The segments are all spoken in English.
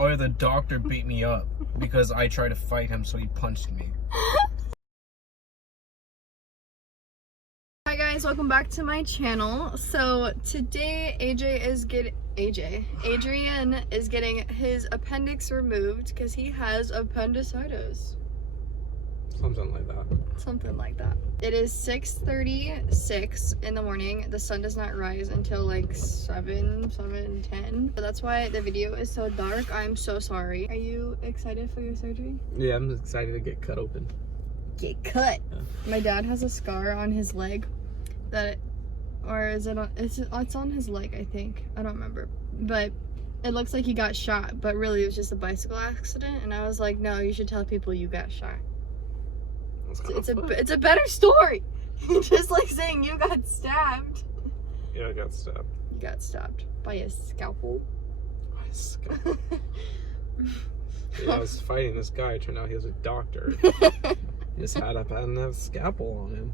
Oh yeah, the doctor beat me up because I tried to fight him, so he punched me. Hi guys, welcome back to my channel. So today Adrian is getting his appendix removed because he has appendicitis. Something like that. Something like that. It is 6:36 in the morning. The sun does not rise until like 7:10. So that's why the video is so dark. I'm so sorry. Are you excited for your surgery? Yeah, I'm excited to get cut open. Get cut. Yeah. My dad has a scar on his leg that, or is it on, it's on his leg, I think. I don't remember. But it looks like he got shot, but really it was just a bicycle accident. And I was like, no, you should tell people you got shot. It's a better story. Just like saying you got stabbed. Yeah, I got stabbed. You got stabbed by a scalpel. By a scalpel. Yeah, I was fighting this guy. It turned out he was a doctor. He just had a scalpel on him.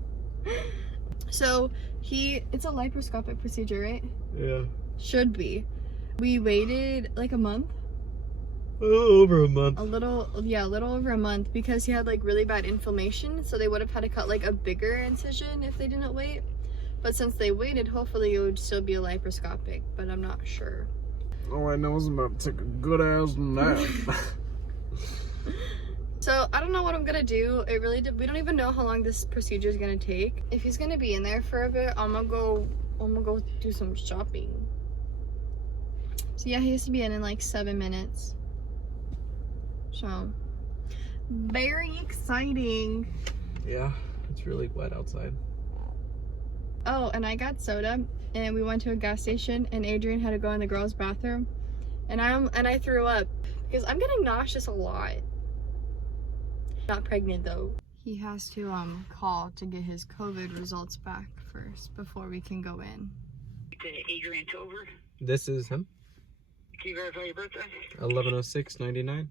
So it's a laparoscopic procedure, right? Yeah. Should be. We waited like a month. Over a month. A little over a month because he had like really bad inflammation, so they would have had to cut like a bigger incision if they didn't wait. But since they waited, hopefully it would still be a laparoscopic, but I'm not sure. All I know is I'm about to take a good ass nap. So I don't know what I'm gonna do. We don't even know how long this procedure is gonna take. If he's gonna be in there for a bit, I'm gonna go do some shopping. So yeah, he has to be in like 7 minutes. So very exciting. Yeah, it's really wet outside. Oh, and I got soda, and we went to a gas station, and Adrian had to go in the girls' bathroom, and I threw up because I'm getting nauseous a lot. Not pregnant though. He has to call to get his COVID results back first before we can go in. Adrian Tover. This is him. Can you verify your birthday? 11/06/99.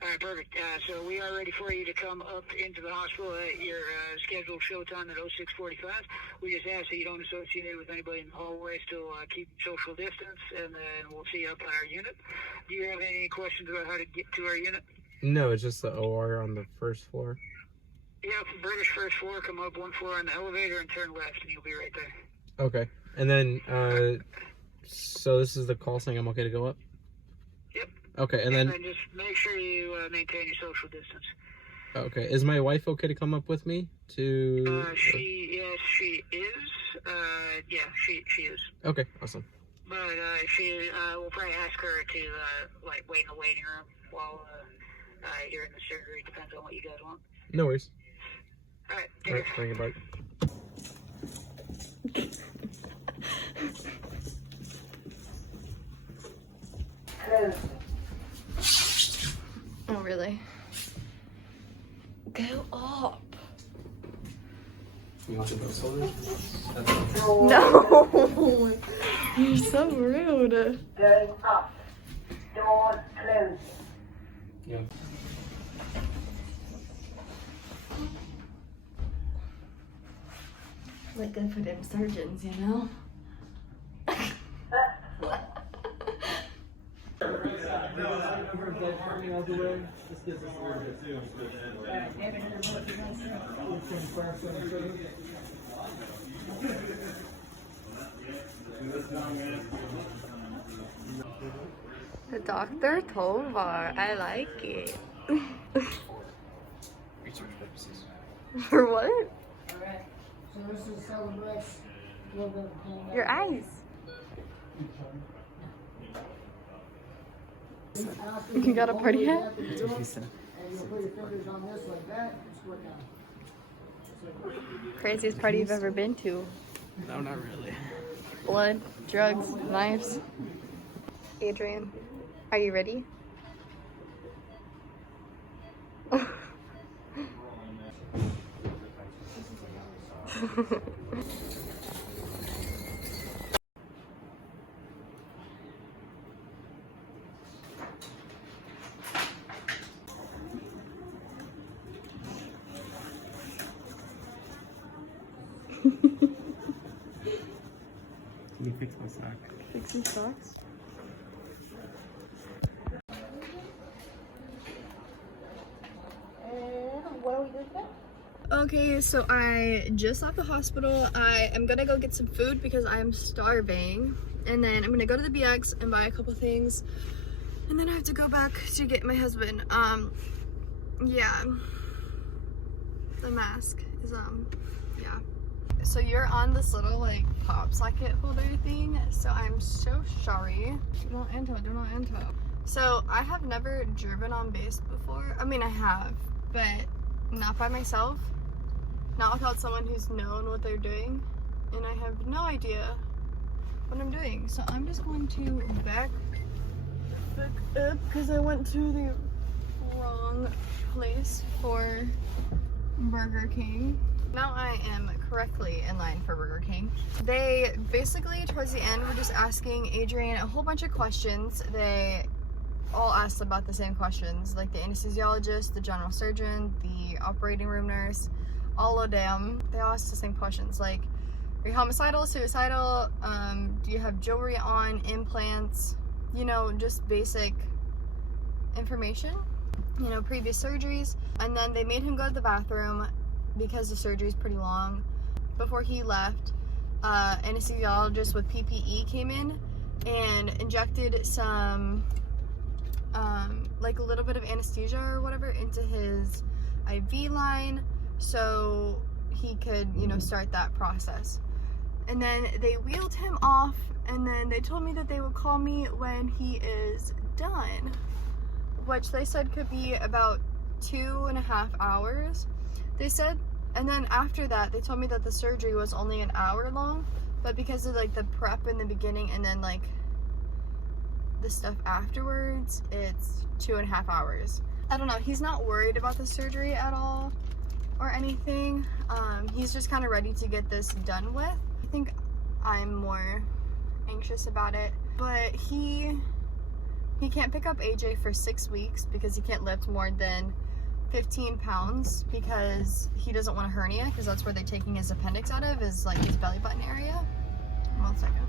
All right, perfect. So we are ready for you to come up into the hospital at your scheduled showtime at 06:45. We just ask that you don't associate with anybody in the hallway. Still keep social distance, and then we'll see you up at our unit. Do you have any questions about how to get to our unit? No, it's just the OR on the first floor. Yeah, British first floor. Come up one floor on the elevator and turn left, and you'll be right there. Okay. And then, so this is the call saying I'm okay to go up? Yep. Okay, and then just make sure you maintain your social distance. Okay. Is my wife okay to come up with me to? Yes, she is. Yeah, she is. Okay, awesome. But we'll probably ask her to like wait in the waiting room while you're in the surgery. Depends on what you guys want. No worries. All right. All right, thank you, bye. Oh really? Go up. You want to go solar? No. You're so rude. Going up. Door closed. Yeah. Like good for them surgeons, you know? The Dr. Tovar, I like it. Research purposes. For what? Alright, so this is celebrates a little bit of pain. Your eyes. You got a party hat? And you'll put your fingers on this like that and squirt down. Craziest party you've ever been to. No, not really. Blood, drugs, knives. Adrian, are you ready? Let me fix my sock. Fix your socks. Okay, so I just left the hospital. I am gonna go get some food because I am starving. And then I'm gonna go to the BX and buy a couple things. And then I have to go back to get my husband. Yeah. The mask is, yeah. So you're on this little, like, pop socket holder thing. So I'm so sorry. Do not enter, do not enter. So I have never driven on base before. I mean, I have, but not by myself. Not without someone who's known what they're doing. And I have no idea what I'm doing. So I'm just going to back up because I went to the wrong place for Burger King. Now I am correctly in line for Burger King. They basically, towards the end, were just asking Adrian a whole bunch of questions. They all asked about the same questions, like the anesthesiologist, the general surgeon, the operating room nurse, all of them. They all asked the same questions, like, are you homicidal, suicidal, do you have jewelry on, implants, you know, just basic information, you know, previous surgeries. And then they made him go to the bathroom because the surgery is pretty long. Before he left, anesthesiologist with PPE came in and injected some like a little bit of anesthesia or whatever into his IV line so he could, you know, start that process. And then they wheeled him off, and then they told me that they would call me when he is done, which they said could be about 2.5 hours. They said, and then after that, they told me that the surgery was only an hour long, but because of like the prep in the beginning and then like the stuff afterwards, it's 2.5 hours. I don't know, he's not worried about the surgery at all or anything. He's just kind of ready to get this done with. I think I'm more anxious about it, but he can't pick up AJ for 6 weeks because he can't lift more than 15 pounds because he doesn't want a hernia, because that's where they're taking his appendix out of, is like his belly button area. 1 second.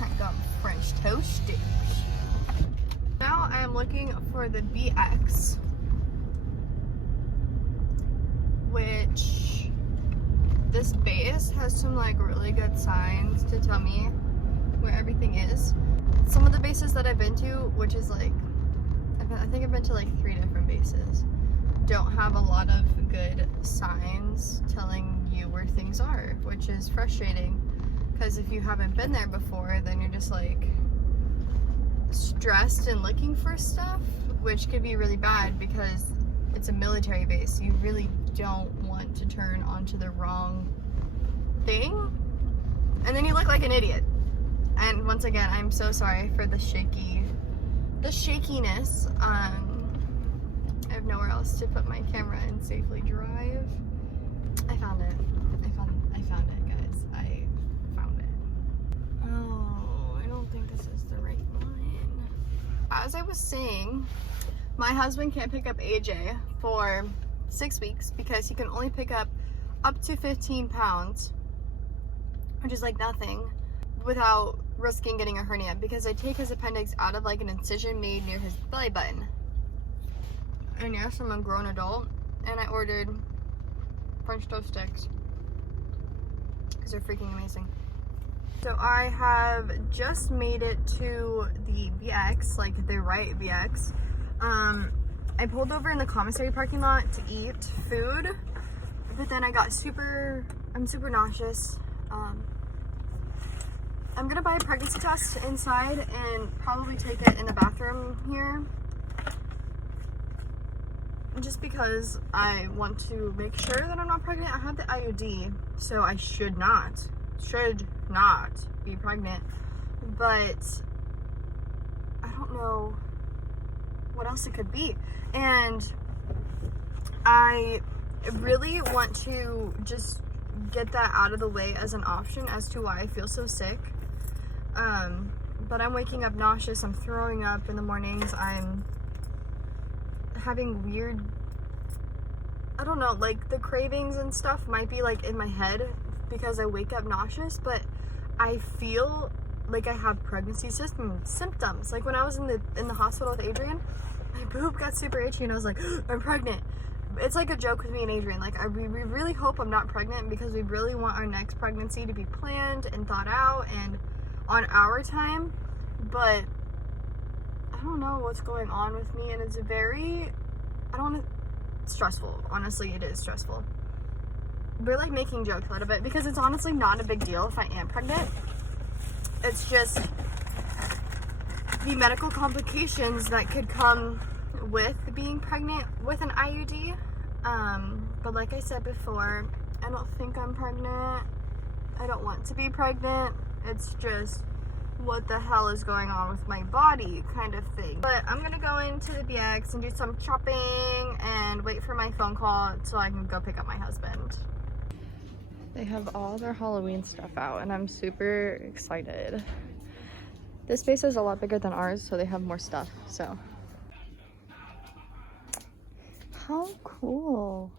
I got French toast sticks. Now I am looking for the BX, which this base has some like really good signs to tell me where everything is. Some of the bases that I've been to, which is like, I think I've been to like 3 different bases, don't have a lot of good signs telling you where things are, which is frustrating. Because if you haven't been there before, then you're just like stressed and looking for stuff, which could be really bad because it's a military base. You really don't want to turn onto the wrong thing, and then you look like an idiot. And once again, I'm so sorry for the shakiness. I have nowhere else to put my camera and safely drive. I found it. I found it, guys. I found it. Oh, I don't think this is the right one. As I was saying, my husband can't pick up AJ for 6 weeks because he can only pick up to 15 pounds, which is like nothing, without risking getting a hernia, because I take his appendix out of like an incision made near his belly button. And yes, I'm a grown adult, and I ordered French toast sticks because they're freaking amazing. So I have just made it to the BX, like the right BX. I pulled over in the commissary parking lot to eat food, but then I got I'm super nauseous. I'm gonna buy a pregnancy test inside and probably take it in the bathroom here, just because I want to make sure that I'm not pregnant. I have the IUD, so I should not be pregnant, but I don't know what else it could be. And I really want to just get that out of the way as an option as to why I feel so sick. But I'm waking up nauseous, I'm throwing up in the mornings, I'm having weird, I don't know, like the cravings and stuff might be like in my head because I wake up nauseous, but I feel like I have pregnancy symptoms. Like when I was in the hospital with Adrian, my boob got super itchy and I was like, I'm pregnant. It's like a joke with me and Adrian. Like, we really hope I'm not pregnant because we really want our next pregnancy to be planned and thought out and on our time. But I don't know what's going on with me, and it's very, stressful. Honestly, it is stressful. We're like making jokes out of it because it's honestly not a big deal if I am pregnant. It's just the medical complications that could come with being pregnant with an IUD. But like I said before, I don't think I'm pregnant. I don't want to be pregnant. It's just what the hell is going on with my body kind of thing. But I'm gonna go into the BX and do some shopping and wait for my phone call so I can go pick up my husband. They have all their Halloween stuff out and I'm super excited. This space is a lot bigger than ours, so they have more stuff, so. How cool.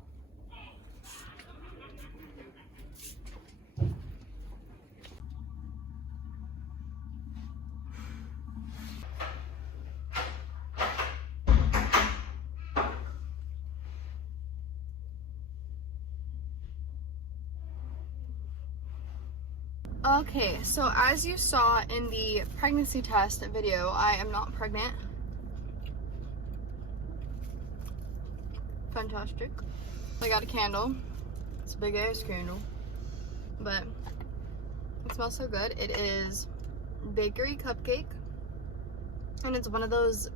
Okay, so as you saw in the pregnancy test video, I am not pregnant. Fantastic. I got a candle. It's a big ass candle, but it smells so good. It is bakery cupcake, and it's one of those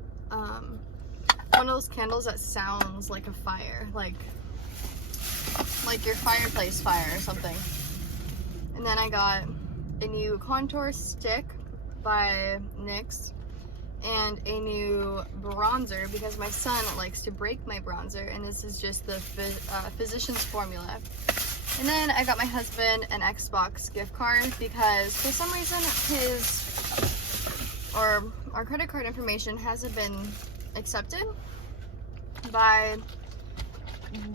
candles that sounds like a fire, like your fireplace fire or something. And then I got a new contour stick by NYX and a new bronzer because my son likes to break my bronzer, and this is just the Physicians Formula. And then I got my husband an Xbox gift card because for some reason our credit card information hasn't been accepted by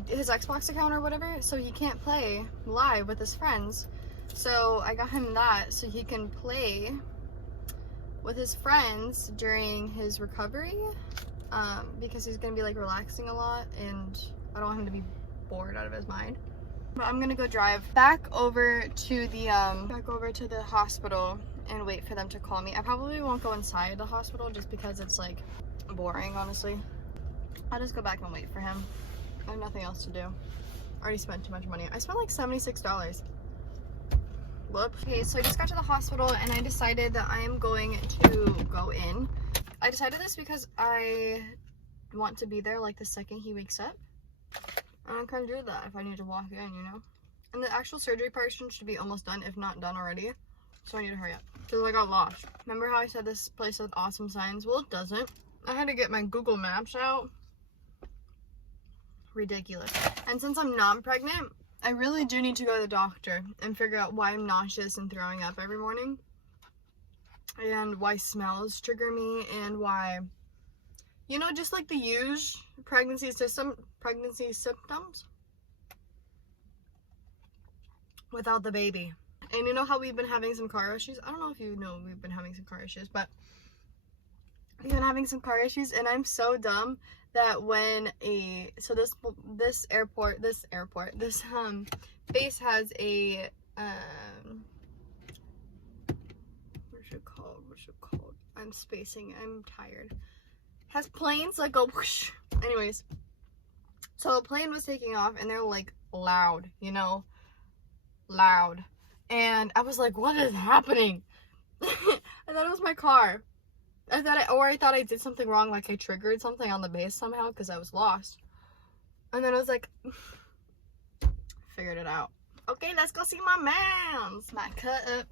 his Xbox account or whatever, so he can't play live with his friends. So I got him that so he can play with his friends during his recovery, because he's gonna be like relaxing a lot and I don't want him to be bored out of his mind. But I'm gonna go drive back over to the hospital and wait for them to call me. I probably won't go inside the hospital just because it's like boring, honestly. I'll just go back and wait for him. I have nothing else to do. I already spent too much money. I spent like $76. Whoops. Okay, so I just got to the hospital and I decided that I am going to go in. I decided this because I want to be there like the second he wakes up. And I can do that if I need to walk in, you know? And the actual surgery portion should be almost done, if not done already. So I need to hurry up because I got lost. Remember how I said this place had awesome signs? Well, it doesn't. I had to get my Google Maps out. Ridiculous. And since I'm not pregnant, I really do need to go to the doctor and figure out why I'm nauseous and throwing up every morning, and why smells trigger me, and why, you know, just like the usual pregnancy symptoms without the baby. And you know how we've been having some car issues? I don't know if you know we've been having some car issues, but we've been having some car issues, and I'm so dumb that when this base has a what's it called? I'm spacing. I'm tired. Has planes that go whoosh. Anyways, so a plane was taking off and they're like loud, you know, loud, and I was like, what is happening? I thought it was my car. I thought I did something wrong, like I triggered something on the base somehow because I was lost. And then I was like, figured it out. Okay, let's go see my mans. My cut up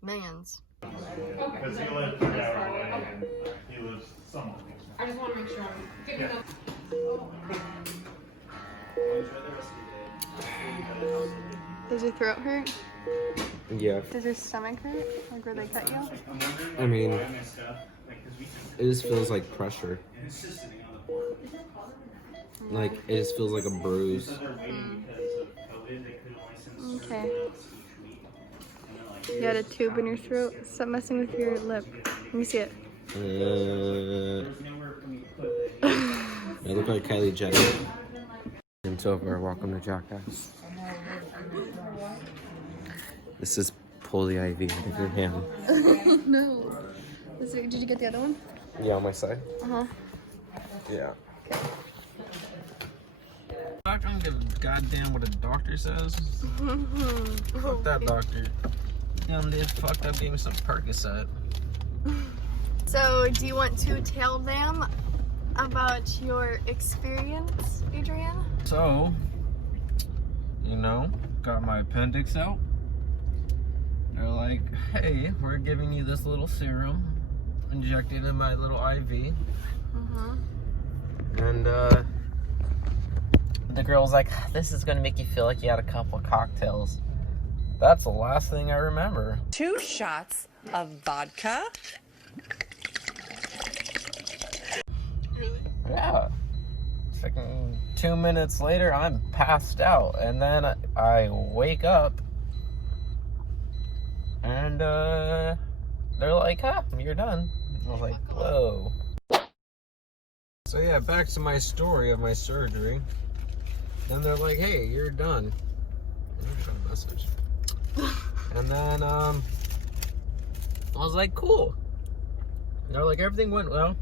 mans. Because he lived 3 hours away and he lives somewhat. I just want to make sure I'm good enough. Does your throat hurt? Yeah. Does your stomach hurt? Like where they cut you? I mean, it just feels like pressure. Like, it just feels like a bruise. Okay. You got a tube in your throat? Stop messing with your lip. Let me see it. I look like Kylie Jenner. It's over. Welcome to Jackass. This is pull the IV out of your hand. No. Did you get the other one? Yeah, on my side. Uh-huh. Yeah. I don't give a goddamn what a doctor says. Fuck that doctor. Damn, they fucked up, gave me some Percocet. So, do you want to tell them about your experience, Adrian? So, you know, got my appendix out. They're like, hey, we're giving you this little serum injected in my little IV. And the girl's like, this is gonna make you feel like you had a couple of cocktails. That's the last thing I remember. 2 shots of vodka. Really? Yeah. Freaking 2 minutes later, I'm passed out. And then I wake up. And they're like, huh, you're done. I was like, whoa. So yeah, back to my story of my surgery. Then they're like, hey, you're done. I'm trying to message. And then I was like, cool. They're like, everything went well.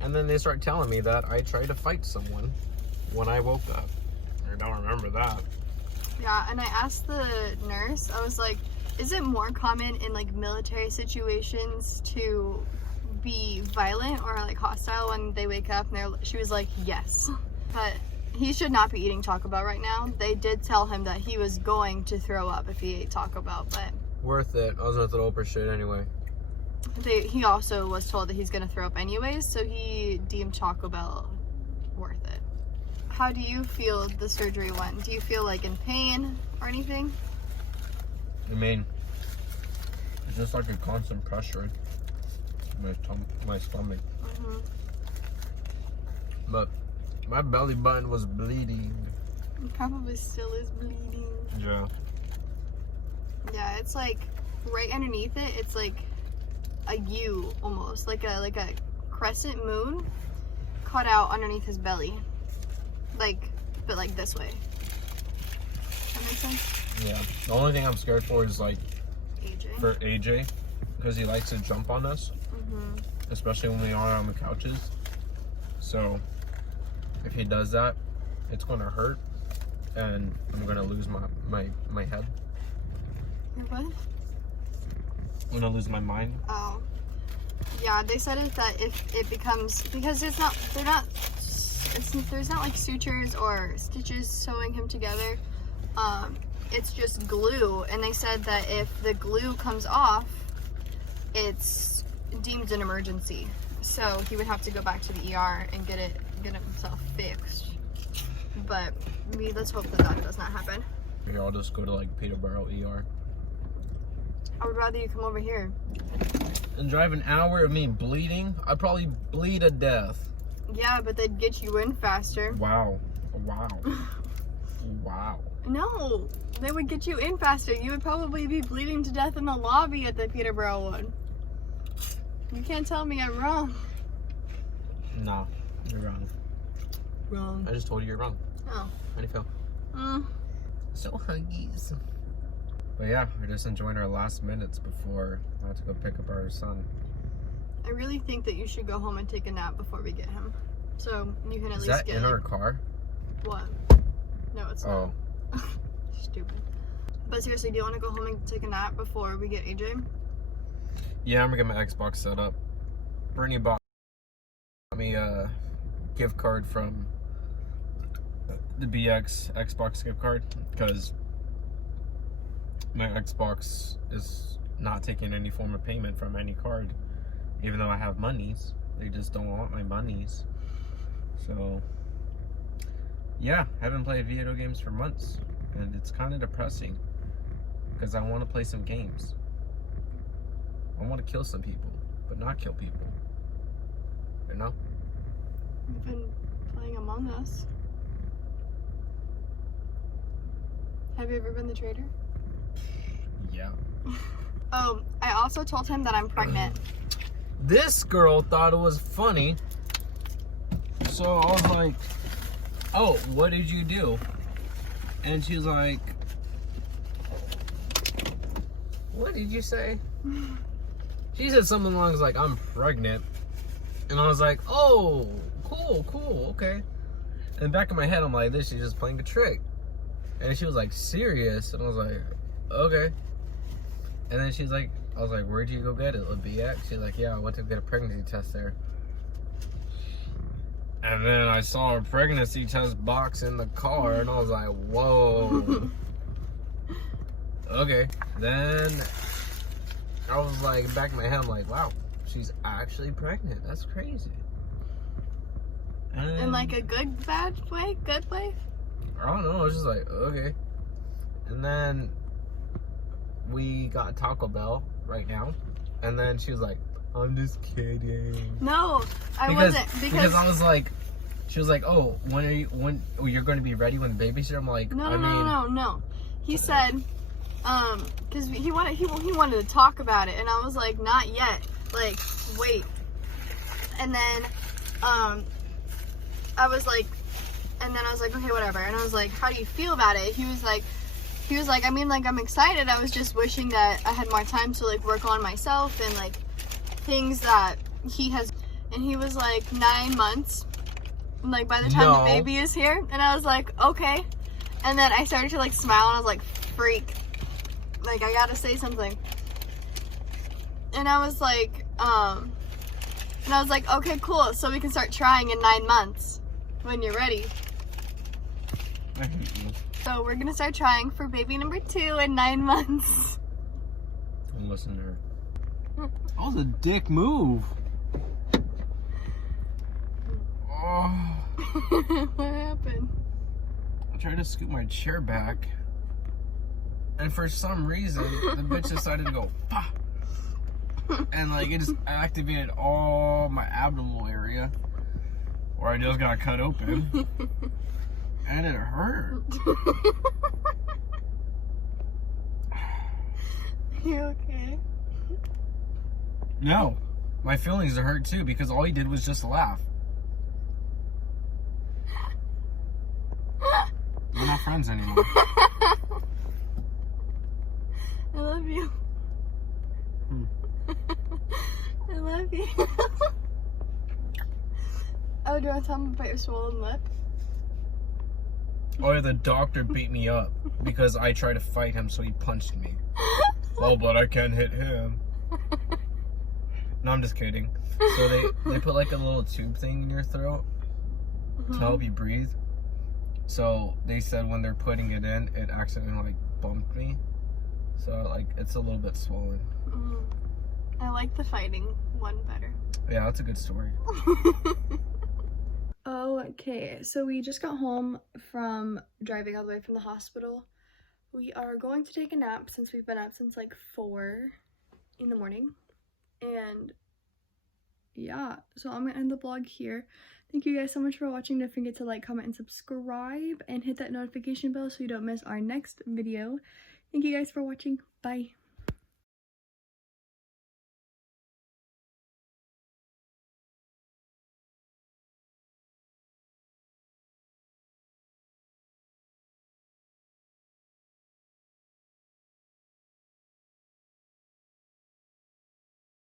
And then they start telling me that I tried to fight someone when I woke up. I don't remember that. Yeah, and I asked the nurse, I was like, is it more common in like military situations to be violent or like hostile when they wake up? And she was like, yes. But he should not be eating Taco Bell right now. They did tell him that he was going to throw up if he ate Taco Bell, but Worth it. I was gonna throw up or shit anyway. he also was told that he's going to throw up anyways, so he deemed Taco Bell worth it. How do you feel the surgery went? Do you feel like in pain or anything? I mean, it's just like a constant pressure in my stomach. But my belly button was bleeding. It probably still is bleeding. Yeah. Yeah, it's like right underneath it, it's like a U almost, like a crescent moon cut out underneath his belly. But like this way. That makes sense? Yeah. The only thing I'm scared for is like AJ. for AJ, because he likes to jump on us, especially when we are on the couches. So if he does that, it's gonna hurt, and I'm gonna lose my head. Your what? I'm gonna lose my mind. Oh. Yeah, they said that if it becomes, because there's not like sutures or stitches sewing him together. It's just glue, and they said that if the glue comes off, it's deemed an emergency. So he would have to go back to the ER and get himself fixed. But let's hope that does not happen. Maybe I'll just go to like Peterborough ER. I would rather you come over here. And drive an hour of me bleeding? I'd probably bleed to death. Yeah, but they'd get you in faster. Wow. Wow. Wow. No, they would get you in faster. You would probably be bleeding to death in the lobby at the Peterborough one. You can't tell me I'm wrong. No, you're wrong. Wrong. I just told you you're wrong. Oh. How do you feel? So huggies. But yeah, we're just enjoying our last minutes before I have to go pick up our son. I really think that you should go home and take a nap before we get him. So you can at Is least that get in our car? What? No, it's Oh. not. Stupid. But seriously, do you want to go home and take a nap before we get AJ? Yeah, I'm gonna get my Xbox set up. Brittany bought me a gift card from the BX Xbox gift card because my Xbox is not taking any form of payment from any card, even though I have monies. They just don't want my monies. So yeah, I haven't played video games for months, and it's kind of depressing because I want to play some games. I want to kill some people, but not kill people. You know? We've been playing Among Us. Have you ever been the traitor? Yeah. Oh, I also told him that I'm pregnant. This girl thought it was funny. So I was like, oh, what did you do? And she's like, what did you say? She said something along the lines like, I'm pregnant. And I was like, oh, cool, okay. In the back of my head, I'm like, this, she's just playing a trick. And she was like, serious? And I was like, okay. And then she's like, I was like, where'd you go get it, BX? She's like, yeah, I went to get a pregnancy test there. And then I saw a pregnancy test box in the car, and I was like, whoa. Okay. Then I was like, back in my head, I'm like, wow, she's actually pregnant. That's crazy. In like a good, bad way? Good way? I don't know. I was just like, okay. And then we got Taco Bell right now. And then she was like, I'm just kidding. No, I wasn't. Because I was like, she was like, oh, when you're going to be ready when the baby's here? I'm like, No. He said, because he wanted to talk about it, and I was like, not yet. Like, wait. And then, I was like, okay, whatever. And I was like, how do you feel about it? He was like, I mean, like, I'm excited. I was just wishing that I had more time to like work on myself and like things that he has. And he was like, 9 months. Like, by the time the baby is here. And I was like, okay. And then I started to like smile, and I was like, freak. Like, I gotta say something. And I was like, okay, cool. So we can start trying in 9 months when you're ready. I hate you. So we're gonna start trying for baby number 2 in 9 months. Don't listen to her. That was a dick move. Oh. What happened? I tried to scoot my chair back, and for some reason, the bitch decided to go, bah! And like, it just activated all my abdominal area, where I just got cut open, and it hurt. You okay? No, my feelings hurt too, because all he did was just laugh. We're not friends anymore. I love you. I love you. Oh, do you want to tell me about your swollen lip? Oh yeah, the doctor beat me up because I tried to fight him, so he punched me. Oh, but I can't hit him. No, I'm just kidding. So they put like a little tube thing in your throat to help you breathe. So they said when they're putting it in, it accidentally like bumped me. So like it's a little bit swollen. I like the fighting one better. Yeah, that's a good story. Okay, so we just got home from driving all the way from the hospital. We are going to take a nap since we've been up since like 4 in the morning. And yeah, so I'm gonna end the vlog here. Thank you guys so much for watching. Don't forget to like, comment, and subscribe, and hit that notification bell so you don't miss our next video. Thank you guys for watching. Bye.